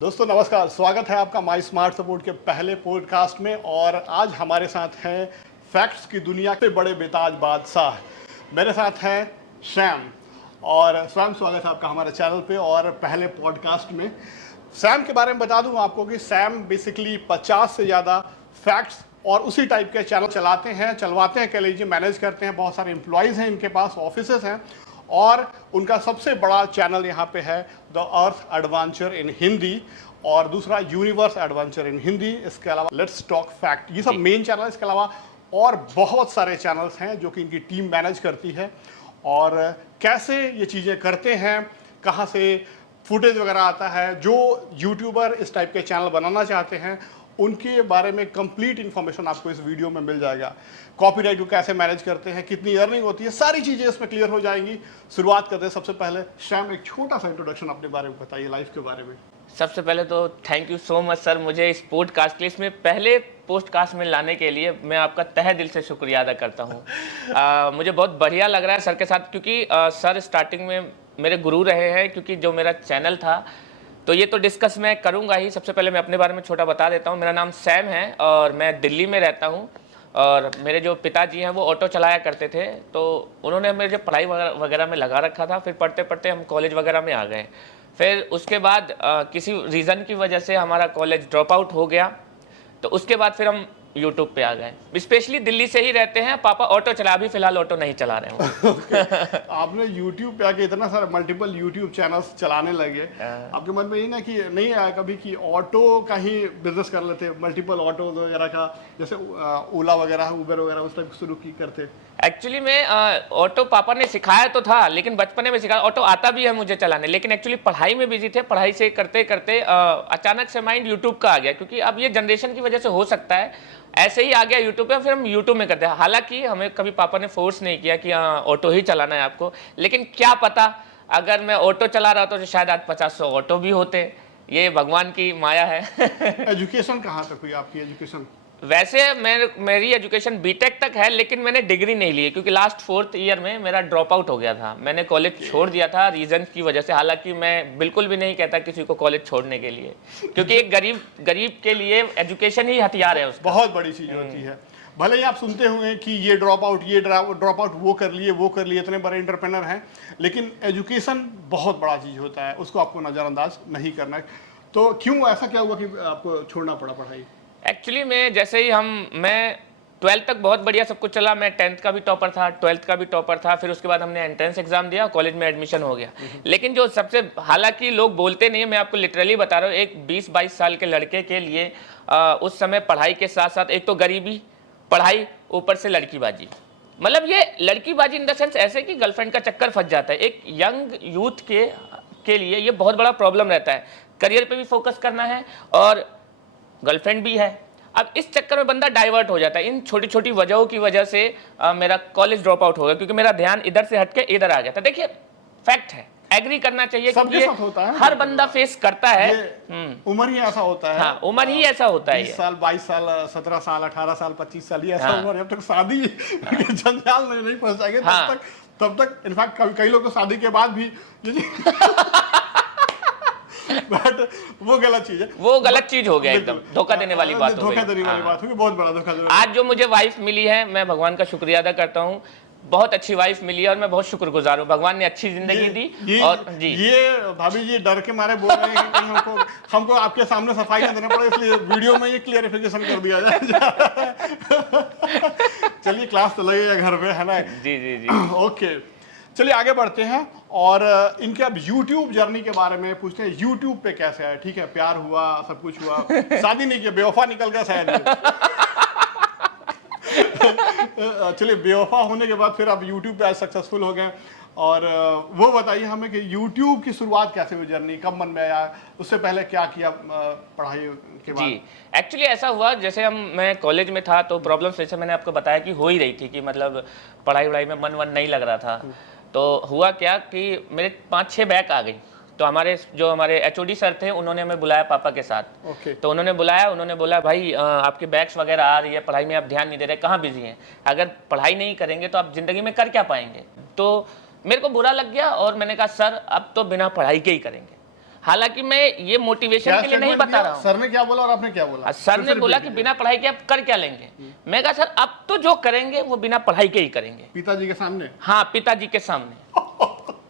दोस्तों नमस्कार, स्वागत है आपका माई स्मार्ट सपोर्ट के पहले पॉडकास्ट में। और आज हमारे साथ हैं फैक्ट्स की दुनिया के बड़े बेताज बादशाह। मेरे साथ हैं सैम। और स्वयं स्वागत है आपका हमारे चैनल पे और पहले पॉडकास्ट में। सैम के बारे में बता दूं आपको कि सैम बेसिकली 50 से ज़्यादा फैक्ट्स और उसी टाइप के चैनल चलवाते हैं कह लीजिए, मैनेज करते हैं। बहुत सारे एम्प्लॉयज़ हैं इनके पास, ऑफिसेस हैं। और उनका सबसे बड़ा चैनल यहाँ पे है the earth adventure in Hindi और दूसरा यूनिवर्स एडवेंचर इन हिंदी। इसके अलावा लेट्स टॉक फैक्ट, ये सब मेन चैनल है। इसके अलावा और बहुत सारे चैनल्स हैं जो कि इनकी टीम मैनेज करती है। और कैसे ये चीज़ें करते हैं, कहाँ से फुटेज वगैरह आता है, जो यूट्यूबर इस टाइप के चैनल बनाना चाहते हैं उनके बारे में कंप्लीट इन्फॉर्मेशन आपको इस वीडियो में मिल जाएगा। कॉपीराइट को कैसे मैनेज करते हैं, कितनी अर्निंग होती है, सारी चीज़ें इसमें क्लियर हो जाएंगी। शुरुआत करते हैं। सबसे पहले श्याम, एक छोटा सा इंट्रोडक्शन अपने बारे में बताइए, लाइफ के बारे में। सबसे पहले तो thank you so much sir, मुझे इस पॉडकास्ट के लिए, इसमें पहले पॉडकास्ट में लाने के लिए मैं आपका तहे दिल से शुक्रिया अदा करता हूँ। मुझे बहुत बढ़िया लग रहा है सर के साथ, क्योंकि सर स्टार्टिंग में मेरे गुरु रहे हैं। क्योंकि जो मेरा चैनल था तो ये तो डिस्कस मैं करूँगा ही। सबसे पहले मैं अपने बारे में छोटा बता देता हूँ। मेरा नाम सैम है और मैं दिल्ली में रहता हूँ। और मेरे जो पिताजी हैं वो ऑटो चलाया करते थे, तो उन्होंने मेरे जो पढ़ाई वगैरह में लगा रखा था। फिर पढ़ते पढ़ते हम कॉलेज वगैरह में आ गए। फिर उसके बाद किसी रीज़न की वजह से हमारा कॉलेज ड्रॉप आउट हो गया। तो उसके बाद फिर हम यूट्यूब पे आ गए। स्पेशली दिल्ली से ही रहते हैं। पापा ऑटो चला, अभी फिलहाल ऑटो नहीं चला रहे हैं। आपने यूट्यूब पे आके इतना सारा मल्टीपल यूट्यूब चैनल्स चलाने लगे, आपके मन में ये ना कि नहीं आया कभी कि ऑटो का ही बिजनेस कर लेते, मल्टीपल ऑटो वगैरह का, जैसे ओला वगैरह, उबर वगैरह उस टाइप शुरू की करते? एक्चुअली में ऑटो पापा ने सिखाया तो था, लेकिन बचपने में सिखाया। ऑटो आता भी है मुझे चलाने, लेकिन एक्चुअली पढ़ाई में बिजी थे। पढ़ाई से करते करते अचानक से माइंड यूट्यूब का आ गया, क्योंकि अब ये जनरेशन की वजह से हो सकता है ऐसे ही आ गया यूट्यूब पे। फिर हम यूट्यूब में करते हैं। हालांकि हमें कभी पापा ने फोर्स नहीं किया कि हाँ ऑटो ही चलाना है आपको, लेकिन क्या पता अगर मैं ऑटो चला रहा तो शायद आज 50-100 ऑटो भी होते। ये भगवान की माया है। एजुकेशन कहाँ तक हुई आपकी एजुकेशन? वैसे मेरी एजुकेशन बीटेक तक है, लेकिन मैंने डिग्री नहीं ली है, क्योंकि लास्ट 4th ईयर में मेरा ड्रॉप आउट हो गया था। मैंने कॉलेज छोड़ दिया था रीजन की वजह से। हालांकि मैं बिल्कुल भी नहीं कहता किसी को कॉलेज छोड़ने के लिए, क्योंकि एक गरीब के लिए एजुकेशन ही हथियार है उसका। बहुत बड़ी चीज़ होती है। भले ही आप सुनते होंगे कि ये ड्रॉप आउट वो कर लिए, इतने बड़े एंटरप्रेनर हैं, लेकिन एजुकेशन बहुत बड़ा चीज़ होता है, उसको आपको नज़रअंदाज नहीं करना है। तो क्यों ऐसा क्या हुआ कि आपको छोड़ना पड़ा पढ़ाई? एक्चुअली में जैसे ही मैं 12th तक बहुत बढ़िया सब कुछ चला। मैं 10th का भी टॉपर था, 12th का भी टॉपर था। फिर उसके बाद हमने एंट्रेंस एग्जाम दिया, कॉलेज में एडमिशन हो गया। लेकिन जो सबसे, हालांकि लोग बोलते नहीं है, मैं आपको लिटरली बता रहा हूँ, एक 20-22 साल के लड़के के लिए उस समय पढ़ाई के साथ साथ एक तो गरीबी, पढ़ाई, ऊपर से लड़कीबाजी। मतलब ये लड़कीबाजी इन द सेंस ऐसे कि गर्लफ्रेंड का चक्कर फंस जाता है। एक यंग यूथ के लिए ये बहुत बड़ा प्रॉब्लम रहता है। करियर पे भी फोकस करना है और गर्लफ्रेंड भी है। अब इस चक्कर में बंदा डाइवर्ट हो जाता है। इन छोटी छोटी वजहों की वजह से मेरा कॉलेज ड्रॉप आउट हो गया, क्योंकि मेरा ध्यान इधर से हटके इधर आ गया था। देखिए फैक्ट है, एग्री करना चाहिए, क्योंकि होता है, हर बंदा फेस करता है। उम्र ही ऐसा होता है। हाँ, उम्र ही ऐसा होता है। 20 साल, 22 साल, 17 साल, 18 साल, 25 साल, ये ऐसा उम्र है। जब तक शादी जंजाल में नहीं फंस जाएंगे तब तक इनफैक्ट कई लोग तो शादी के बाद भी बट वो गलत चीज है, वो गलत चीज हो गया, एकदम धोखा देने वाली बात हो गई। धोखा देने वाली बात होगी, बहुत बड़ा धोखा। आज जो मुझे वाइफ मिली है, मैं भगवान का शुक्रिया अदा करता हूँ। बहुत अच्छी वाइफ मिली है और मैं बहुत शुक्रगुजार हूँ। भगवान ने अच्छी जिंदगी दी। और जी, ये भाभी जी डर के मारे बोल रहे हैं कि हमको आपके सामने सफाई ना देना पड़े, इसलिए वीडियो में ये क्लियरिफिकेशन कर दिया जाए। चलिए, क्लास तो लगेगा घर पे, है ना? जी जी जी। ओके, चलिए आगे बढ़ते हैं और इनके अब यूट्यूब जर्नी के बारे में पूछते हैं। यूट्यूब पे कैसे है? ठीक है, प्यार हुआ, सब कुछ हुआ, शादी नहीं किया, बेवफा निकल गया शायद। चलिए, बेवफा होने के बाद फिर आप यूट्यूब पे आज सक्सेसफुल हो गए। और वो बताइए हमें कि यूट्यूब की शुरुआत कैसे हुई, जर्नी कब मन में आया, उससे पहले क्या किया पढ़ाई के बाद? जी, एक्चुअली ऐसा हुआ, जैसे मैं कॉलेज में था तो प्रॉब्लम जैसे मैंने आपको बताया कि हो ही रही थी, कि मतलब पढ़ाई में मन नहीं लग रहा था। तो हुआ क्या कि मेरे 5-6 बैक आ गई। तो हमारे एचओडी सर थे, उन्होंने हमें बुलाया पापा के साथ। तो उन्होंने बुलाया, उन्होंने बोला भाई आपके बैग्स वगैरह आ रही है, पढ़ाई में आप ध्यान नहीं दे रहे, कहाँ बिजी हैं? अगर पढ़ाई नहीं करेंगे तो आप जिंदगी में कर क्या पाएंगे? तो मेरे को बुरा लग गया और मैंने कहा सर अब तो बिना पढ़ाई के ही करेंगे। हालांकि मैं ये मोटिवेशन क्या के लिए नहीं statement बता दिया? रहा हूँ। सर ने क्या बोला और आपने क्या बोला? सर फिर ने से बोला repeat कि कीजिए। बिना पढ़ाई के आप कर क्या लेंगे। मैं कहा सर अब तो जो करेंगे वो बिना पढ़ाई के ही करेंगे। पिताजी के सामने? हाँ, पिताजी के सामने।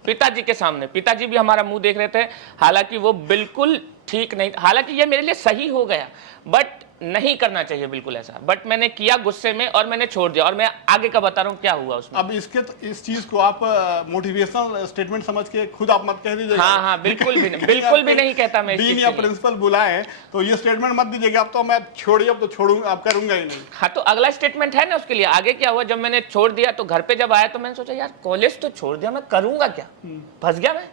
पिताजी के सामने, पिताजी भी हमारा मुंह देख रहे थे। हालांकि वो बिल्कुल ठीक नहीं, हालांकि ये मेरे लिए सही हो गया, बट नहीं करना चाहिए बिल्कुल ऐसा। बट मैंने किया गुस्से में और मैंने छोड़ दिया, और मैं आगे का बता रहा हूँ क्या हुआ उसमें। अब इस चीज को आप मोटिवेशनल स्टेटमेंट समझ के खुद आप मत कह दीजिएगा। हाँ हाँ, बिल्कुल भी नहीं, बिल्कुल भी नहीं कहता मैं इस डीन चीज़ या के लिए। प्रिंसिपल बुलाएं तो ये स्टेटमेंट मत दीजिएगा, अब तो मैं छोड़िए, अब तो छोड़ूंगा, अब करूंगा ही नहीं। हाँ, तो अगला स्टेटमेंट है ना उसके लिए। आगे क्या हुआ, जब मैंने छोड़ दिया तो घर पे जब आया तो मैंने सोचा यार कॉलेज तो छोड़ दिया, मैं करूंगा क्या, फंस गया मैं।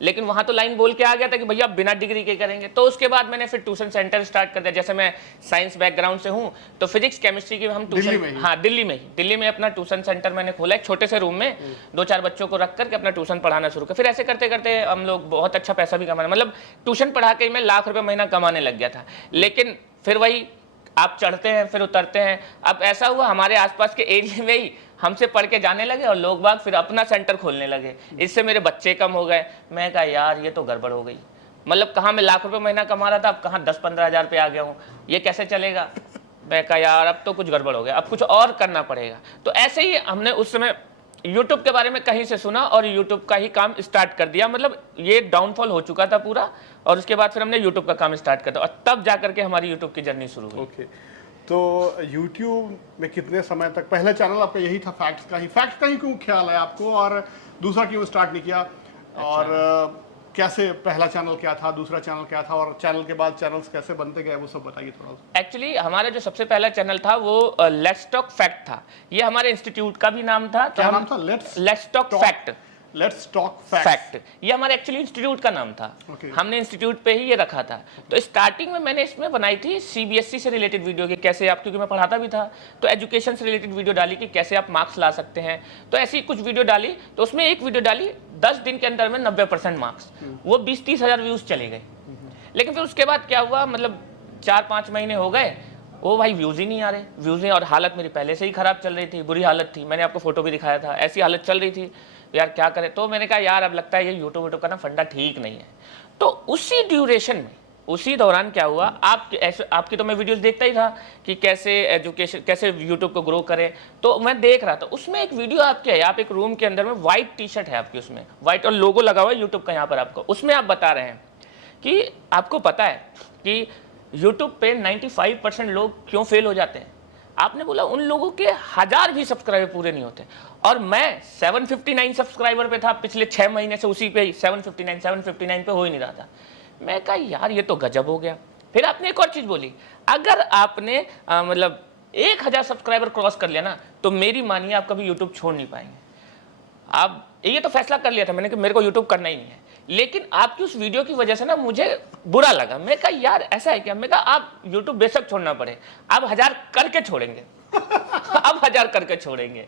लेकिन वहां तो लाइन बोल के आ गया था कि भैया बिना डिग्री के करेंगे। तो उसके बाद मैंने फिर ट्यूशन सेंटर स्टार्ट कर दिया। जैसे मैं साइंस बैकग्राउंड से हूँ, तो फिजिक्स केमिस्ट्री की हम दिल्ली में ट्यूशन, ही? हाँ दिल्ली में अपना ट्यूशन सेंटर मैंने खोला, एक छोटे से रूम में 2-4 बच्चों को रख करके अपना ट्यूशन पढ़ाना शुरू किया। फिर ऐसे करते करते हम लोग बहुत अच्छा पैसा भी कमाने, मतलब ट्यूशन पढ़ा के मैं लाख रुपए महीना कमाने लग गया था। लेकिन फिर वही, आप चढ़ते हैं फिर उतरते हैं। अब ऐसा हुआ हमारे आसपास के एरिया में ही हमसे पढ़ के जाने लगे और लोग बाग फिर अपना सेंटर खोलने लगे। इससे मेरे बच्चे कम हो गए। मैं कहा यार ये तो गड़बड़ हो गई, मतलब कहाँ मैं लाख रुपए महीना कमा रहा था, अब कहाँ 10-15 हज़ार पे आ गया हूँ, ये कैसे चलेगा। मैं कहा यार अब तो कुछ गड़बड़ हो गया, अब कुछ और करना पड़ेगा। तो ऐसे ही हमने उस समय यूट्यूब के बारे में कहीं से सुना और यूट्यूब का ही काम स्टार्ट कर दिया। मतलब ये डाउनफॉल हो चुका था पूरा, और उसके बाद फिर हमने यूट्यूब का काम स्टार्ट कर दिया, और तब जा करके हमारी यूट्यूब की जर्नी शुरू हुई। ओके, तो यूट्यूब में कितने समय तक, पहला चैनल आपका यही था फैक्ट्स का ही क्यों ख्याल है आपको, और दूसरा क्यों स्टार्ट नहीं किया? और कैसे, पहला चैनल क्या था, दूसरा चैनल क्या था, और चैनल के बाद चैनल्स कैसे बनते गए, वो सब बताइए थोड़ा सा। एक्चुअली हमारा जो सबसे पहला चैनल था वो लेट्स टॉक फैक्ट था। ये हमारे इंस्टीट्यूट का भी नाम था। क्या नाम था? Let's talk fact. Let's talk fact, ये हमारे एक्चुअली इंस्टीट्यूट का नाम था। Okay. हमने इंस्टीट्यूट पे ही ये रखा था। तो स्टार्टिंग में मैंने इसमें बनाई थी सीबीएसई से रिलेटेड वीडियो की, कैसे आप, क्योंकि मैं पढ़ाता भी था, तो एजुकेशन से रिलेटेड वीडियो डाली कि कैसे आप मार्क्स ला सकते हैं। तो ऐसी कुछ वीडियो डाली, तो उसमें एक वीडियो डाली 10 दिन के अंदर में 90% मार्क्स, वो 20-30 हज़ार व्यूज चले गए। लेकिन फिर उसके बाद क्या हुआ, मतलब 4-5 महीने हो गए, ओ भाई व्यूज ही नहीं आ रहे, व्यूज नहीं, और हालत मेरी पहले से ही खराब चल रही थी, बुरी हालत थी, मैंने आपको फोटो भी दिखाया था, ऐसी हालत चल रही थी। यार क्या करें, तो मैंने कहा यार अब लगता है ये यूट्यूब का ना फंडा ठीक नहीं है। तो उसी ड्यूरेशन में, उसी दौरान क्या हुआ, आपकी तो मैं वीडियोस देखता ही था कि कैसे एजुकेशन, कैसे यूट्यूब को ग्रो करें। तो मैं देख रहा था, उसमें एक वीडियो आपकी है, आप एक रूम के अंदर में व्हाइट टी शर्ट है आपकी, उसमें व्हाइट और लोगो लगा हुआ है यूट्यूब का यहाँ पर आपको। उसमें आप बता रहे हैं कि आपको पता है कि यूट्यूब पे 95% लोग क्यों फेल हो जाते हैं। आपने बोला उन लोगों के 1000 भी सब्सक्राइबर पूरे नहीं होते, और मैं 759 सब्सक्राइबर पे था पिछले 6 महीने से, उसी पे ही 759 पे हो ही नहीं रहा था। मैं कहा यार ये तो गजब हो गया। फिर आपने एक और चीज बोली, अगर आपने मतलब 1000 सब्सक्राइबर क्रॉस कर लिया ना, तो मेरी मानिए आप कभी यूट्यूब छोड़ नहीं पाएंगे। आप ये तो फैसला कर लिया था मैंने कि मेरे को यूट्यूब करना ही नहीं है। लेकिन आपकी उस वीडियो की वजह से ना मुझे बुरा लगा। मैं कहा यार ऐसा है क्या, मैं कहा आप यूट्यूब बेशक छोड़ना पड़े, आप 1000 करके छोड़ेंगे अब 1000 करके छोड़ेंगे।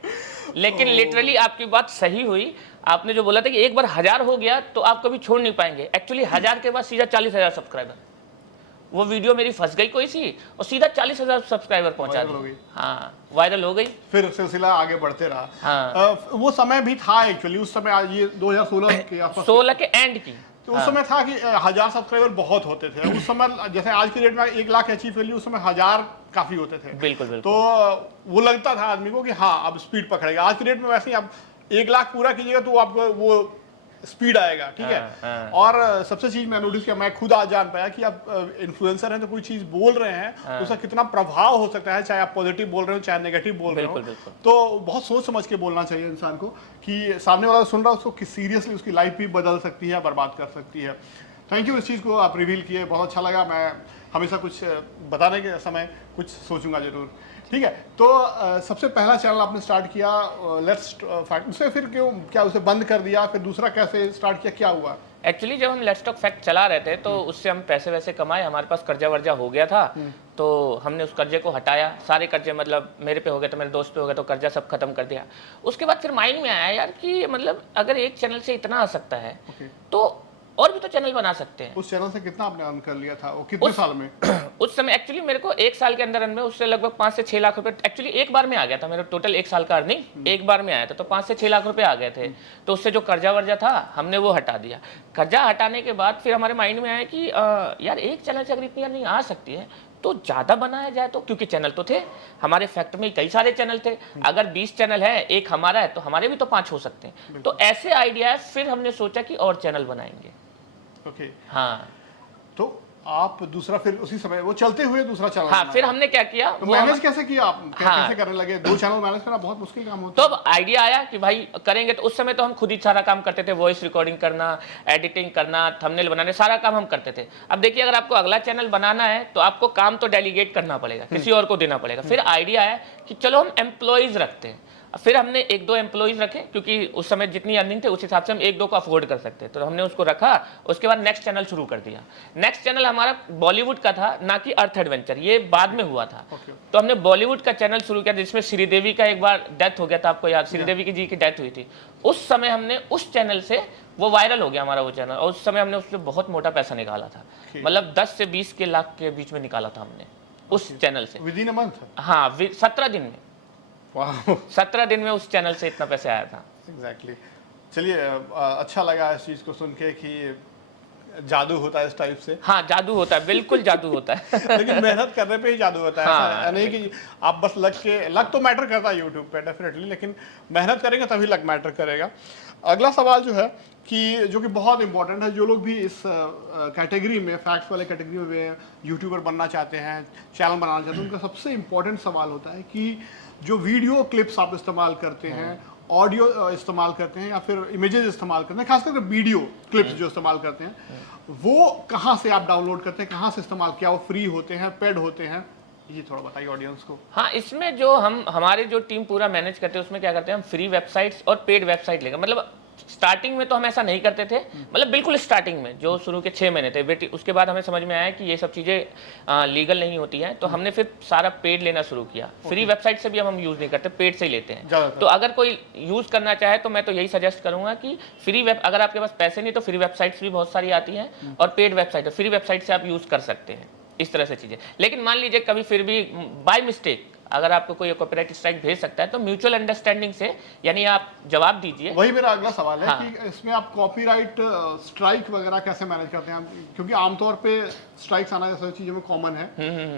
लेकिन लिटरली आपकी बात सही हुई। आपने जो बोला था कि एक बार 1000 हो गया तो आप कभी छोड़ नहीं पाएंगे, एक्चुअली 1000 के बाद सीधा 40,000 सब्सक्राइबर, वो वीडियो मेरी फंस गई कोई सी, और सीधा 40,000 सब्सक्राइबर पहुंचा दी। हाँ, वायरल हो गई। फिर सिलसिला आगे बढ़ते रहा। हाँ। वो समय भी था एक्चुअली, उस समय, आज ये 2016 के आसपास, 16 के एंड की, तो उस समय था कि 1000 सब्सक्राइबर बहुत होते थे उस समय। जैसे आज की डेट में 1 लाख अचीव कर लिया, उस समय 1000 काफी होते थे। बिल्कुल बिल्कुल। तो वो लगता था आदमी को कि हाँ अब स्पीड पकड़ेगा। आज की डेट में वैसे ही आप 1 लाख पूरा कीजिएगा तो आपको वो स्पीड आएगा, ठीक है। और सबसे चीज मैं नोटिस किया, मैं खुद आज जान पाया कि आप इन्फ्लुएंसर हैं तो कोई चीज बोल रहे हैं तो उसका कितना प्रभाव हो सकता है, चाहे आप पॉजिटिव बोल रहे हो चाहे नेगेटिव बोल रहे हो। तो बहुत सोच समझ के बोलना चाहिए इंसान को कि सामने वाला सुन रहा है उसको सीरियसली, उसकी लाइफ भी बदल सकती है, बर्बाद कर सकती है। थैंक यू, इस चीज़ को आप रिवील किए, बहुत अच्छा लगा। मैं हमेशा कुछ बताने के समय कुछ सोचूंगा जरूर, ठीक है। तो सबसे पहला चैनल आपने स्टार्ट किया लेट्स फैक्ट, उससे फिर क्यों, क्या उसे बंद कर दिया, फिर दूसरा कैसे स्टार्ट किया, क्या हुआ? एक्चुअली जब हम लेट्स टॉक फैक्ट चला रहे थे तो उससे हम पैसे वैसे कमाए, हमारे पास कर्जा वर्जा हो गया था, तो हमने उस कर्जे को हटाया। सारे कर्जे मतलब मेरे पे हो गए तो मेरे दोस्त पे हो गए, तो कर्जा सब खत्म कर दिया। उसके बाद फिर माइंड में आया यार कि मतलब अगर एक चैनल से इतना आ सकता है तो और भी तो चैनल बना सकते हैं। उस चैनल से कितना आपने अर्न कर लिया था, वो कितने साल में? उस समय एक्चुअली मेरे को 1 साल के अंदर में उससे लगभग 5 से 6 लाख रुपए एक्चुअली एक बार में आ गया था। मेरा टोटल 1 साल का अर्निंग एक बार में आया था, तो 5 से 6 लाख रुपए आ गए थे। तो उससे जो कर्जा वर्जा था हमने वो हटा दिया। कर्जा हटाने के बाद फिर हमारे माइंड में आया कि यार एक चैनल से अगर इतनी अर्निंग आ सकती है तो ज़्यादा बनाया जाए, तो क्योंकि चैनल तो थे हमारे फैक्ट में, कई सारे चैनल थे। अगर 20 चैनल है, एक हमारा है, तो हमारे भी तो 5 हो सकते हैं। तो ऐसे आइडिया है, फिर हमने सोचा कि और चैनल बनाएंगे। ओके। हाँ, तो आप दूसरा फिर उसी समय वो चलते हुए दूसरा चैनल हाँ, फिर हमने क्या किया, तो मैनेज कैसे किया आप? हाँ, कैसे करने लगे? 2 चैनल मैनेज करना बहुत मुश्किल काम होता तो अब आइडिया आया कि भाई करेंगे। तो उस समय तो हम खुद ही सारा काम करते थे, वॉइस रिकॉर्डिंग करना, एडिटिंग करना, थंबनेल बनाने, सारा काम हम करते थे। अब देखिए, अगर आपको अगला चैनल बनाना है तो आपको काम तो डेलीगेट करना पड़ेगा, किसी और को देना पड़ेगा। फिर आइडिया आया कि चलो हम एम्प्लॉयज रखते हैं। फिर हमने 1-2 एम्प्लॉयज रखे, क्योंकि उस समय जितनी अर्निंग थे उस हिसाब से हम 1-2 को अफोर्ड कर सकते, तो हमने उसको रखा। उसके बाद नेक्स्ट चैनल शुरू कर दिया। नेक्स्ट चैनल हमारा बॉलीवुड का था, ना कि अर्थ एडवेंचर, ये बाद में हुआ था। तो हमने बॉलीवुड का चैनल शुरू किया, जिसमें श्रीदेवी का एक बार डेथ हो गया था, आपको याद, श्रीदेवी जी की डेथ हुई थी। उस समय हमने उस चैनल से, वो वायरल हो गया हमारा वो चैनल, और उस समय हमने उससे बहुत मोटा पैसा निकाला था। मतलब 10 से 20 के लाख के बीच में निकाला था हमने उस चैनल से। Within a month? हाँ, 17 दिन में। 17 दिन में उस चैनल से इतना पैसे आया था। एग्जैक्टली। चलिए, अच्छा लगा इस चीज़ को सुन के कि जादू होता है इस टाइप से। हाँ, जादू होता है, बिल्कुल जादू होता है। लेकिन मेहनत करने पे ही जादू होता है। हाँ, ऐसा नहीं कि आप बस लक तो मैटर करता है यूट्यूब पे डेफिनेटली, लेकिन मेहनत करेंगे तभी लक मैटर करेगा। अगला सवाल जो है कि जो कि बहुत इंपॉर्टेंट है, जो लोग भी इस कैटेगरी में, फैक्ट्स वाले कैटेगरी में यूट्यूबर बनना चाहते हैं, चैनल बनाना चाहते हैं, उनका सबसे इंपॉर्टेंट सवाल होता है कि जो वीडियो क्लिप्स आप इस्तेमाल करते हैं, ऑडियो इस्तेमाल करते हैं या फिर इमेजेस इस्तेमाल करते हैं, खासकर वीडियो क्लिप्स जो इस्तेमाल करते हैं, वो कहाँ से आप डाउनलोड करते हैं, कहाँ से इस्तेमाल किया? वो फ्री होते हैं, पेड होते हैं? ये थोड़ा बताइए ऑडियंस को। हाँ, इसमें जो हमारे जो टीम पूरा मैनेज करते हैं, उसमें क्या करते हैं, हम फ्री वेबसाइट्स और पेड वेबसाइट लेकर, मतलब स्टार्टिंग में तो हम ऐसा नहीं करते थे, मतलब बिल्कुल स्टार्टिंग में जो शुरू के 6 महीने थे बेटी, उसके बाद हमें समझ में आया कि ये सब चीज़ें लीगल नहीं होती हैं, तो हमने फिर सारा पेड लेना शुरू किया। फ्री वेबसाइट से भी हम यूज़ नहीं करते, पेड से ही लेते हैं। तो अगर कोई यूज़ करना चाहे तो मैं तो यही सजेस्ट करूंगा कि फ्री वेब, अगर आपके पास पैसे नहीं तो फ्री वेबसाइट्स भी बहुत सारी आती हैं, और पेड वेबसाइट, फ्री वेबसाइट से आप यूज़ कर सकते हैं, इस तरह से चीज़ें। लेकिन मान लीजिए कभी फिर भी बाय मिस्टेक अगर आपको कोई कॉपीराइट स्ट्राइक भेज सकता है, तो म्यूचुअल अंडरस्टैंडिंग से, यानी आप जवाब दीजिए। वही मेरा अगला सवाल है। हाँ। कि इसमें आप कॉपीराइट स्ट्राइक वगैरह कैसे मैनेज करते हैं? क्योंकि आमतौर पे स्ट्राइक्स आना जैसी चीजों में कॉमन है,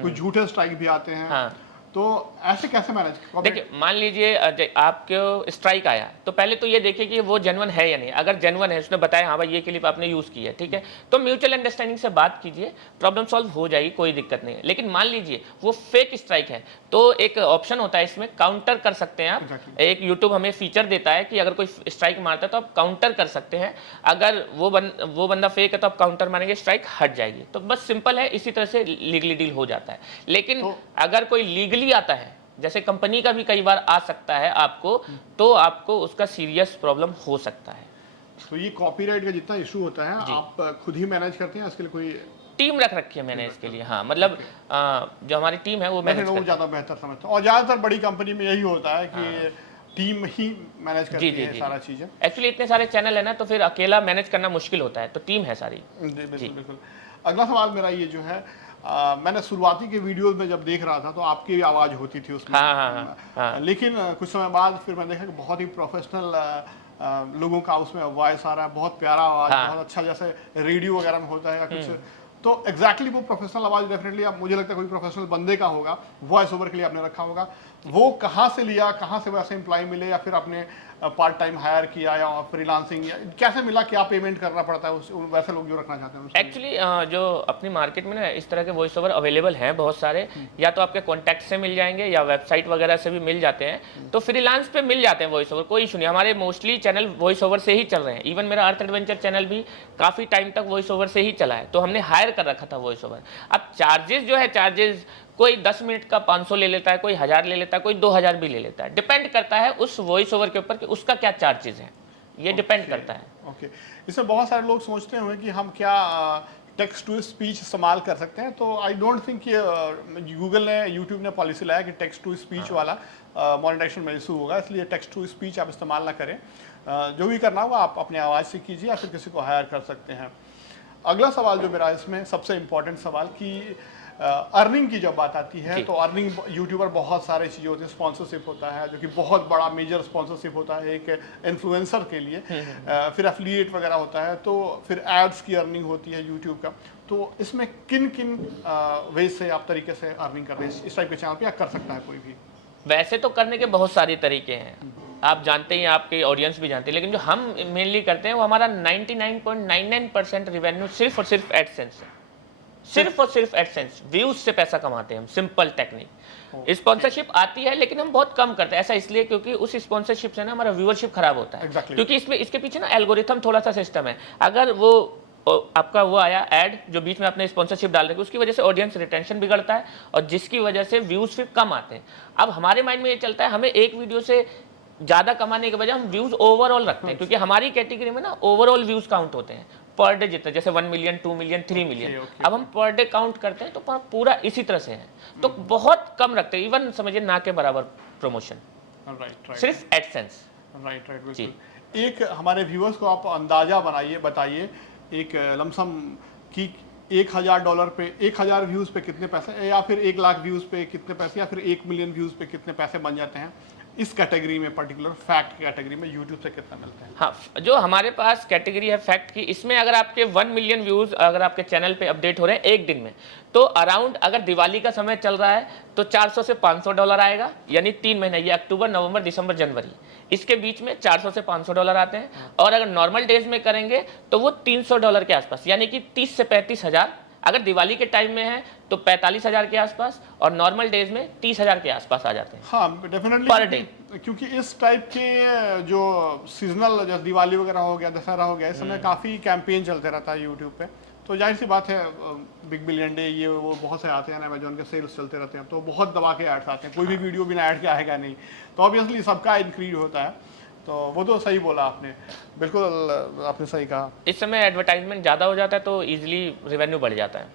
कुछ झूठे स्ट्राइक भी आते हैं। हाँ। तो ऐसे कैसे मैनेज? देखिए, मान लीजिए आपको स्ट्राइक आया, तो पहले तो ये देखिए कि वो जेन्युइन है या नहीं। अगर जेन्युइन है, उसने बताया हाँ भाई ये क्लिप आपने यूज़ की है, ठीक है, तो म्यूचुअल अंडरस्टैंडिंग से बात कीजिए, प्रॉब्लम सॉल्व हो जाएगी, कोई दिक्कत नहीं है। लेकिन मान लीजिए वो फेक स्ट्राइक है, तो एक ऑप्शन होता है इसमें, काउंटर कर सकते हैं आप। एक यूट्यूब हमें फीचर देता है कि अगर कोई स्ट्राइक मारता है तो आप काउंटर कर सकते हैं। अगर वो बंदा फेक है तो आप काउंटर मारेंगे, स्ट्राइक हट जाएगी। तो बस सिंपल है, इसी तरह से लीगली डील हो जाता है। लेकिन अगर कोई लीगली आता है, जैसे कंपनी का भी कई बार आ सकता है आपको, तो आपको उसका सीरियस प्रॉब्लम हो सकता है। तो ये कॉपीराइट का जितना इशू होता है, आप खुद ही मैनेज करते हैं? इसके लिए कोई टीम रख रखी है मैंने इसके लिए। हाँ, मतलब जो हमारी टीम है वो मैनेज करती है। ज़्यादा बेहतर समझता हूँ, और ज़्यादातर बड़ी कंपनी में यही होता है कि टीम ही मैनेज करती है सारा चीज़ें। एक्चुअली इतने सारे चैनल है ना, तो फिर अकेला मैनेज करना मुश्किल होता है, तो टीम है सारी। बिल्कुल बिल्कुल। अगला सवाल मेरा ये जो है, मैंने शुरुआती के वीडियोस में जब देख रहा था तो आपकी भी आवाज़ होती थी उसमें। हाँ। लेकिन कुछ समय बाद फिर मैंने देखा कि बहुत ही प्रोफेशनल लोगों का उसमें वॉइस आ रहा है, बहुत प्यारा आवाज़, बहुत अच्छा, जैसे रेडियो वगैरह में होता है या कुछ। तो एग्जैक्टली वो प्रोफेशनल आवाज़ डेफिनेटली अब मुझे लगता है कोई प्रोफेशनल बंदे का होगा, वॉइस ओवर के लिए आपने रखा होगा। वो कहाँ से लिया, कहाँ से वैसे एम्प्लॉय मिले, या फिर आपने पार्ट टाइम हायर किया या फ्रीलांसिंग, या कैसे मिला, क्या पेमेंट करना पड़ता है उस वैसे लोग जो रखना चाहते हैं? एक्चुअली जो अपनी मार्केट में ना इस तरह के वॉइस ओवर अवेलेबल हैं बहुत सारे, या तो आपके कॉन्टैक्ट से मिल जाएंगे या वेबसाइट वगैरह से भी मिल जाते हैं। तो फ्रीलांस पे मिल जाते हैं वॉइस ओवर, कोई इशू नहीं। हमारे मोस्टली चैनल वॉइस ओवर से ही चल रहे हैं। इवन मेरा अर्थ एडवेंचर चैनल भी काफ़ी टाइम तक वॉइस ओवर से ही चला है, तो हमने हायर कर रखा था वॉइस ओवर। अब चार्जेस जो है, चार्जेस कोई 10 मिनट का 500 ले लेता है, कोई 1000 ले लेता है, कोई 2000 भी ले लेता है। डिपेंड करता है उस वॉइस ओवर के ऊपर कि उसका क्या चार्जेस है, ये डिपेंड करता है। ओके। इसमें बहुत सारे लोग सोचते हुए कि हम क्या टेक्स्ट टू स्पीच इस्तेमाल कर सकते हैं, तो आई डोंट थिंक कि गूगल ने, यूट्यूब ने पॉलिसी लाया कि टेक्स्ट टू स्पीच वाला मोनेटाइजेशन में इशू होगा, इसलिए टेक्स्ट टू स्पीच आप इस्तेमाल ना करें। जो भी करना होगा आप अपने आवाज़ से कीजिए या फिर किसी को हायर कर सकते हैं। अगला सवाल जो मेरा इसमें सबसे इम्पोर्टेंट सवाल कि अर्निंग की जब बात आती है तो अर्निंग यूट्यूबर बहुत सारे चीज़ें होती है, स्पॉन्सरशिप होता है जो कि बहुत बड़ा मेजर स्पॉन्सरशिप होता है एक इन्फ्लुएंसर के लिए, फिर एफिलिएट वगैरह होता है, तो फिर एड्स की अर्निंग होती है यूट्यूब का। तो इसमें किन किन वेज से आप तरीके से अर्निंग कर रहे हैं इस टाइप के चैनल पे, या कर सकता है कोई भी? वैसे तो करने के बहुत सारे तरीके हैं, आप जानते ही हैं, आपके ऑडियंस भी जानते हैं, लेकिन जो हम मेनली करते हैं वो हमारा 99.99% रिवेन्यू सिर्फ और सिर्फ एडसेंस है। सिर्फ और सिर्फ एडसेंस, व्यूज से पैसा कमाते हैं हम, सिंपल टेक्निक। स्पॉन्सरशिप आती है लेकिन हम बहुत कम करते हैं। ऐसा इसलिए क्योंकि उस स्पॉन्सरशिप से ना हमारा व्यूअरशिप खराब होता है। क्योंकि इसमें इसके पीछे ना एल्गोरिथम थोड़ा सा सिस्टम है। अगर वो आपका वो आया ऐड जो बीच में आपने स्पॉन्सरशिप डाल रखी, उसकी वजह से ऑडियंस रिटेंशन बिगड़ता है और जिसकी वजह से व्यूज फिर कम आते हैं। अब हमारे माइंड में ये चलता है हमें एक वीडियो से ज्यादा कमाने के बजाय हम व्यूज ओवरऑल रखते हैं, क्योंकि हमारी कैटेगरी में ना ओवरऑल व्यूज काउंट होते हैं पर डे जितने, जैसे 1 मिलियन 2 मिलियन 3 मिलियन। अब हम पर डे काउंट करते हैं तो पूरा इसी तरह से है, तो बहुत कम रखते हैं, इवन समझिए ना के बराबर प्रमोशन, सिर्फ एडसेंस। राइट बिल्कुल। एक हमारे व्यूअर्स को आप अंदाजा बताइए एक लमसम कि $1000 पे 1000 व्यूज पे कितने पैसे, या फिर 1 लाख व्यूज पे कितने पैसे, या फिर 1 मिलियन व्यूज पे कितने पैसे बन जाते हैं इस कैटेगरी में, पर्टिकुलर फैक्ट कैटेगरी में यूट्यूब से कितना मिलते हैं? हाँ, जो हमारे पास कैटेगरी है फैक्ट की, इसमें अगर आपके 1 मिलियन व्यूज अगर आपके चैनल पे अपडेट हो रहे हैं एक दिन में, तो अराउंड अगर दिवाली का समय चल रहा है तो $400 से $500 आएगा, यानी 3 महीने, ये अक्टूबर नवंबर दिसंबर जनवरी, इसके बीच में $400 से $500 आते हैं। और अगर नॉर्मल डेज में करेंगे तो वो $300 के आसपास, यानी कि 30 से 35 हज़ार। अगर दिवाली के टाइम में है तो 45,000 के आसपास, और नॉर्मल डेज में 30,000 के आसपास आ जाते हैं। हाँ डेफिनेटली पर डे, क्योंकि इस टाइप के जो सीजनल, जैसे दिवाली वगैरह हो गया, दशहरा हो गया, इस समय काफ़ी कैंपेन चलते रहता है यूट्यूब पे, तो जाहिर सी बात है बिग बिलियन डे ये वो बहुत से आते हैं, अमेजोन के सेल्स चलते रहते हैं, तो बहुत दबा के एड्स आते हैं, कोई भी वीडियो बिना ऐड के आएगा नहीं, तो ऑब्वियसली सबका इंक्रीज होता है। तो वो तो सही बोला आपने, बिल्कुल आपने सही कहा। इस समय एडवर्टाइजमेंट ज़्यादा हो जाता है तो ईजिली रेवेन्यू बढ़ जाता है।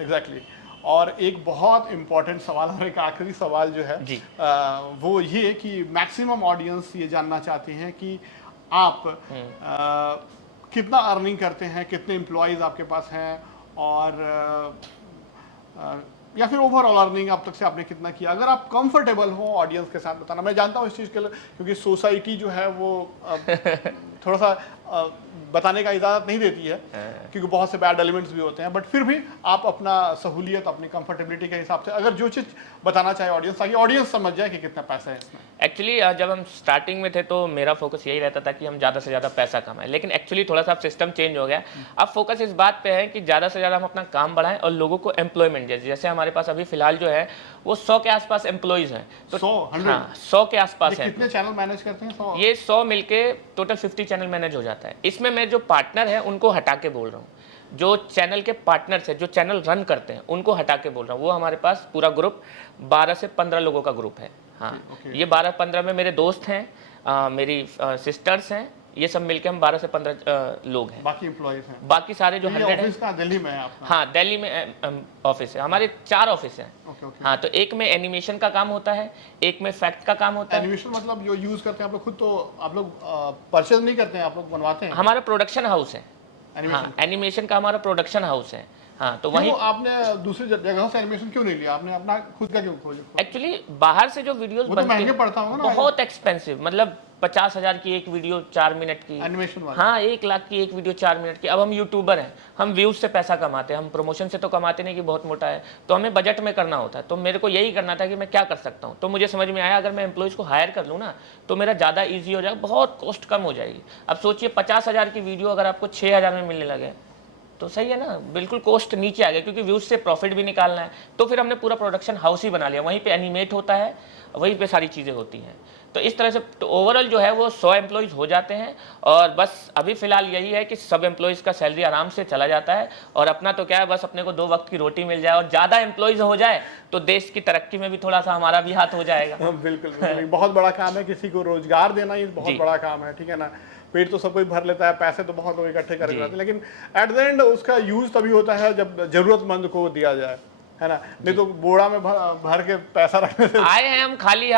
एग्जैक्टली। और एक बहुत इंपॉर्टेंट सवाल और एक आखिरी सवाल जो है वो ये कि मैक्सिमम ऑडियंस ये जानना चाहते हैं कि आप कितना अर्निंग करते हैं, कितने एम्प्लॉयज़ आपके पास हैं, और या फिर ओवरऑल अर्निंग अब तक से आपने कितना किया, अगर आप कंफर्टेबल हो ऑडियंस के साथ बताना। मैं जानता हूँ इस चीज़ के लिए, क्योंकि सोसाइटी जो है वो थोड़ा सा बताने का इजाज़त नहीं देती है, क्योंकि बहुत से बैड एलिमेंट्स भी होते हैं, बट फिर भी आप अपना सहूलियत, अपनी कंफर्टेबिलिटी के हिसाब से अगर जो चीज़ बताना चाहे ऑडियंस, ताकि ऑडियंस समझ जाए कि कितना पैसा है इसमें। एक्चुअली जब हम स्टार्टिंग में थे तो मेरा फोकस यही रहता था कि हम ज़्यादा से ज़्यादा पैसा कमाएं, लेकिन एक्चुअली थोड़ा सा सिस्टम चेंज हो गया। अब फोकस इस बात पे है कि ज़्यादा से ज़्यादा हम अपना काम बढ़ाएं और लोगों को एम्प्लॉयमेंट दें। जैसे हमारे पास अभी फिलहाल जो है वो 100 के आसपास एम्प्लॉयज़ हैं, तो 100 के आसपास है। कितने चैनल मैनेज करते हैं? 100? ये 100 मिलके टोटल 50 चैनल मैनेज हो जाता है। इसमें मैं जो पार्टनर है उनको हटा के बोल रहा हूँ, जो चैनल के पार्टनर्स है, जो चैनल रन करते हैं, उनको हटा के बोल रहा हूँ। वो हमारे पास पूरा ग्रुप 12 से 15 लोगों का ग्रुप है। हाँ, ये 12-15 में मेरे दोस्त हैं, मेरी सिस्टर्स हैं, ये सब मिलके हम 12 से 15 लोग हैं। बाकी एम्प्लॉयज हैं? बाकी सारे जो 100 ऑफिस कहाँ, दिल्ली में है आपका? हाँ, दिल्ली में ऑफिस है हमारे, 4 ऑफिस हैं। हाँ, तो एक में एनिमेशन का काम होता है, एक में फैक्ट का काम होता है। एनिमेशन मतलब जो यूज करते हैं आप लोग खुद, तो आप लोग परचेज नहीं करते हैं, आप लोग बनवाते हैं? हमारा प्रोडक्शन हाउस है। हाँ, एनिमेशन का हमारा प्रोडक्शन हाउस है। हाँ, तो वही आपने दूसरी जगह से एनिमेशन क्यों नहीं लिया, आपने अपना खुद का क्यों खोजा? एक्चुअली बाहर से जो वीडियोस बनती महंगे पड़ता होगा ना, बहुत एक्सपेंसिव, मतलब 50,000 की एक वीडियो 4 मिनट की एनिमेशन वाला। हाँ, 1 लाख की एक वीडियो 4 मिनट की। अब हम यूट्यूबर हैं, हम व्यूज से पैसा कमाते हैं, हम प्रमोशन से तो कमाते नहीं कि बहुत मोटा है, तो हमें बजट में करना होता है। तो मेरे को यही करना था कि मैं क्या कर सकता हूँ, तो मुझे समझ में आया अगर मैं एम्प्लॉयज़ को हायर कर लूँ ना तो मेरा ज़्यादा ईजी हो जाएगा, बहुत कॉस्ट कम हो जाएगी। अब सोचिए 50,000 की वीडियो अगर आपको 6,000 में मिलने लगे तो सही है ना, बिल्कुल कॉस्ट नीचे आ गया, क्योंकि व्यूज से प्रॉफिट भी निकालना है। तो फिर हमने पूरा प्रोडक्शन हाउस ही बना लिया, वहीं पे एनिमेट होता है, वहीं पे सारी चीज़ें होती हैं। तो इस तरह से तो ओवरऑल जो है वो 100 एम्प्लॉयज़ हो जाते हैं, और बस अभी फ़िलहाल यही है कि सब एम्प्लॉयज़ का सैलरी आराम से चला जाता है, और अपना तो क्या है, बस अपने को 2 वक्त की रोटी मिल जाए, और ज़्यादा एम्प्लॉयज़ हो जाए तो देश की तरक्की में भी थोड़ा सा हमारा भी हाथ हो जाएगा। बिल्कुल बहुत बड़ा काम है, किसी को रोजगार देना ये बहुत बड़ा काम है, ठीक है ना। पेट तो सब कोई भर लेता है, पैसे तो बहुत लोग इकट्ठे कर लेते हैं, लेकिन एट द एंड उसका यूज तभी होता है जब जरूरतमंद को दिया जाए, है ना। नहीं तो बोरा में भर के पैसा रखने से आए हैं हम खाली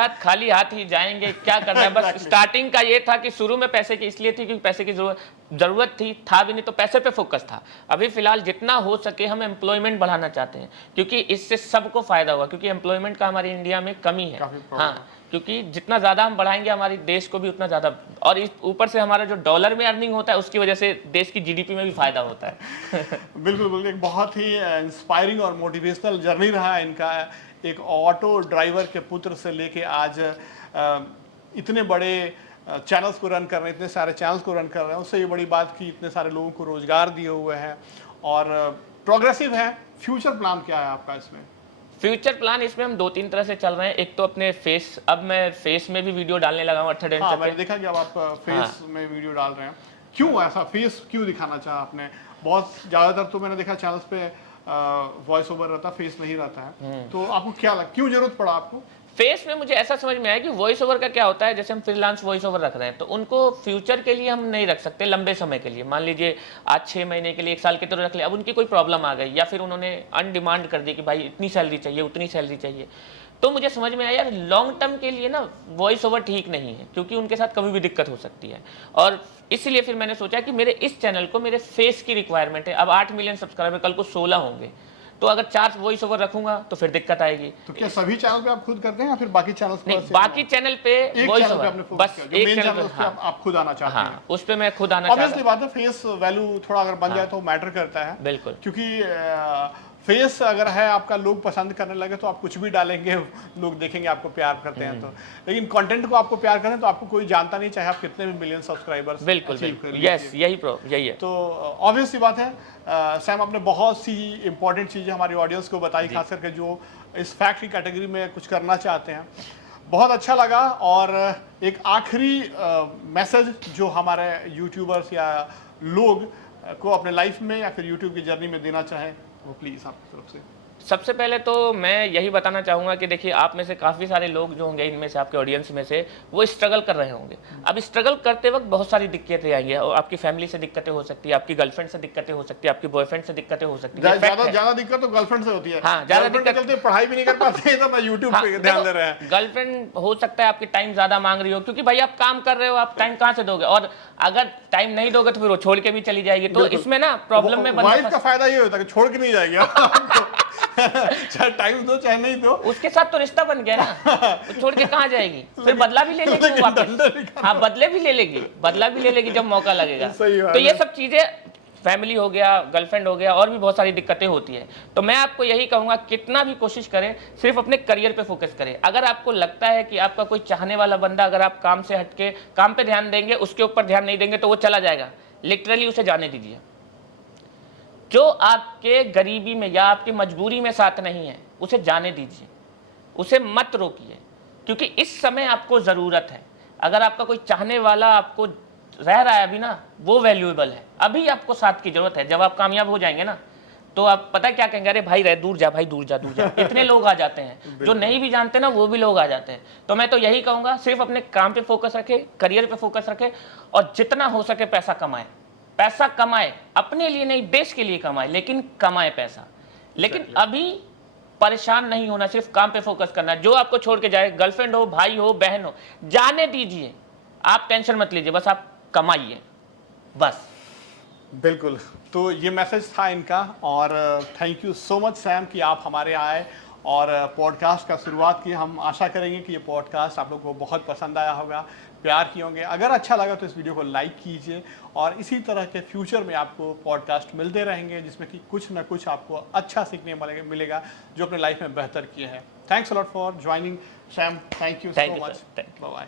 हाथ ही जाएंगे, क्या करना है। बस स्टार्टिंग का ये था कि शुरू में पैसे की इसलिए थी क्योंकि पैसे की जरूरत, ज़रूरत थी, था भी नहीं तो पैसे पे फोकस था। अभी फ़िलहाल जितना हो सके हम एम्प्लॉयमेंट बढ़ाना चाहते हैं, क्योंकि इससे सबको फ़ायदा होगा, क्योंकि एम्प्लॉयमेंट का हमारे इंडिया में कमी है। काफी प्रॉब्लम हाँ, क्योंकि जितना ज़्यादा हम बढ़ाएंगे हमारे देश को भी उतना ज़्यादा, और इस ऊपर से हमारा जो डॉलर में अर्निंग होता है उसकी वजह से देश की जीडीपी में भी फ़ायदा होता है। बिल्कुल बिल्कुल, एक बहुत ही इंस्पायरिंग और मोटिवेशनल जर्नी रहा है इनका। एक ऑटो ड्राइवर के पुत्र से लेके आज इतने बड़े चैनल्स को रन कर रहे हैं, इतने सारे चैनल्स को रन कर रहे हैं। उससे ये बड़ी बात कि इतने सारे लोगों को रोजगार दिए हुए हैं और प्रोग्रेसिव है। फ्यूचर प्लान क्या है आपका इसमें? फ्यूचर प्लान इसमें हम 2-3 तरह से चल रहे हैं। एक तो अपने फेस, अब मैं फेस में भी वीडियो डालने लगा हूँ 8 हाँ, पे। मैंने देखा कि अब आप फेस में वीडियो डाल रहे हैं। क्यों ऐसा फेस क्यों दिखाना चाहा आपने? बहुत ज़्यादातर तो मैंने देखा चैनल्स पे वॉइस ओवर रहता, फेस नहीं रहता है। तो आपको क्या लगा, क्यों जरूरत पड़ा आपको? फेस में मुझे ऐसा समझ में आया कि वॉइस ओवर का क्या होता है, जैसे हम फ्रीलांस वॉइस ओवर रख रहे हैं तो उनको फ्यूचर के लिए हम नहीं रख सकते, लंबे समय के लिए, मान लीजिए आज 6 महीने के लिए, 1 साल के तो रख ले। अब उनकी कोई प्रॉब्लम आ गई या फिर उन्होंने अनडिमांड कर दी कि भाई इतनी सैलरी चाहिए, उतनी सैलरी चाहिए, तो मुझे समझ में आया यार लॉन्ग टर्म के लिए ना वॉइस ओवर ठीक नहीं है, क्योंकि उनके साथ कभी भी दिक्कत हो सकती है। और इसलिए फिर मैंने सोचा कि मेरे इस चैनल को मेरे फेस की रिक्वायरमेंट है। अब 8 मिलियन सब्सक्राइबर, कल को 16 होंगे, तो अगर 4 वॉइस ओवर रखूंगा तो फिर दिक्कत आएगी। तो क्या सभी चैनल पे आप खुद करते हैं या फिर बाकी चैनल्स नहीं, बाकी चैनल पे वॉइस ओवर बस एक चैनल पे, हाँ, आप खुद आना चाहते हैं? हाँ, उस पे मैं खुद आना चाहता ऑब्वियसली बात है, फेस वैल्यू थोड़ा अगर बन जाए तो मैटर करता है। बिल्कुल, क्योंकि फेस अगर है आपका, लोग पसंद करने लगे तो आप कुछ भी डालेंगे, लोग देखेंगे आपको प्यार करते हैं तो। लेकिन कंटेंट को आपको प्यार करें तो आपको कोई जानता नहीं, चाहे आप कितने भी मिलियन सब्सक्राइबर्स बिल्कुल बिल्कुल, यस, यही है। तो ऑब्वियस सी बात है, सैम आपने बहुत सी इंपॉर्टेंट चीज़ें हमारी ऑडियंस को बताई, खास करके जो इस फैक्ट की कैटेगरी में कुछ करना चाहते हैं। बहुत अच्छा लगा। और एक आखिरी मैसेज जो हमारे यूट्यूबर्स या लोग को अपने लाइफ में या फिर यूट्यूब की जर्नी में देना चाहें, वो प्लीज़ आपकी तरफ से। सबसे पहले तो मैं यही बताना चाहूँगा कि देखिए, आप में से काफ़ी सारे लोग जो होंगे, इनमें से आपके ऑडियंस में से, वो स्ट्रगल कर रहे होंगे। अब स्ट्रगल करते वक्त बहुत सारी दिक्कतें आएंगी, और आपकी फैमिली से दिक्कतें हो सकती है, आपकी गर्लफ्रेंड से दिक्कतें हो सकती है, आपकी बॉयफ्रेंड से दिक्कतें हो सकती है। ज़्यादा दिक्कत तो गर्लफ्रेंड से होती है। हाँ, ज़्यादा दिक्कत चलते पढ़ाई भी नहीं कर पाते हैं, तो मैं यूट्यूब पे ध्यान दे रहे हैं। गर्लफ्रेंड हो सकता है आपकी टाइम ज़्यादा मांग रही हो, क्योंकि भाई आप काम कर रहे हो, आप टाइम कहाँ से दोगे, और अगर टाइम नहीं दोगे तो फिर वो छोड़ के भी चली जाएगी। तो इसमें ना प्रॉब्लम में वाइफ का फायदा ये होता है कि छोड़ के नहीं जाएगी। चाहे टाइम दो चाहे नहीं दो, उसके साथ तो रिश्ता बन गया ना, वो छोड़ के कहाँ जाएगी, फिर बदला भी ले लेगी वो वापस। हाँ, बदला भी ले लेगी जब मौका लगेगा। तो ये सब चीजें, फैमिली हो गया, गर्लफ्रेंड हो गया, और भी बहुत सारी दिक्कतें होती है। तो मैं आपको यही कहूंगा, कितना भी कोशिश करें, सिर्फ अपने करियर पे फोकस करें। अगर आपको लगता है कि आपका कोई चाहने वाला बंदा, अगर आप काम से हटके काम पे ध्यान देंगे, उसके ऊपर ध्यान नहीं देंगे, तो वो चला जाएगा। लिटरली उसे जाने दीजिए। जो आपके गरीबी में या आपकी मजबूरी में साथ नहीं है, उसे जाने दीजिए, उसे मत रोकिए, क्योंकि इस समय आपको ज़रूरत है। अगर आपका कोई चाहने वाला आपको रह रहा है अभी ना, वो वैल्यूएबल है। अभी आपको साथ की ज़रूरत है। जब आप कामयाब हो जाएंगे ना, तो आप पता क्या कहेंगे, अरे भाई रह, दूर जा भाई, दूर जा। इतने लोग आ जाते हैं, जो नहीं भी जानते ना, वो भी लोग आ जाते हैं। तो मैं तो यही कहूँगा, सिर्फ अपने काम पे फोकस रखें, करियर पे फोकस रखें, और जितना हो सके पैसा कमाएं। पैसा कमाए, अपने लिए नहीं, देश के लिए कमाए, लेकिन कमाए पैसा। लेकिन अभी परेशान नहीं होना, सिर्फ काम पे फोकस करना। जो आपको छोड़ के जाए, गर्लफ्रेंड हो, भाई हो, बहन हो, जाने दीजिए। आप टेंशन मत लीजिए, बस आप कमाइए, बस। बिल्कुल, तो ये मैसेज था इनका। और thank you so much Sam कि आप हमारे आए और पॉडकास्ट का शुरुआत की। हम आशा करेंगे कि ये पॉडकास्ट आप लोगों को बहुत पसंद आया होगा, प्यार किए होंगे। अगर अच्छा लगा तो इस वीडियो को लाइक कीजिए, और इसी तरह के फ्यूचर में आपको पॉडकास्ट मिलते रहेंगे, जिसमें कि कुछ ना कुछ आपको अच्छा सीखने मिलेगा, जो अपने लाइफ में बेहतर किए हैं। Thanks a lot for joining Sam. Thank you so much. Bye bye.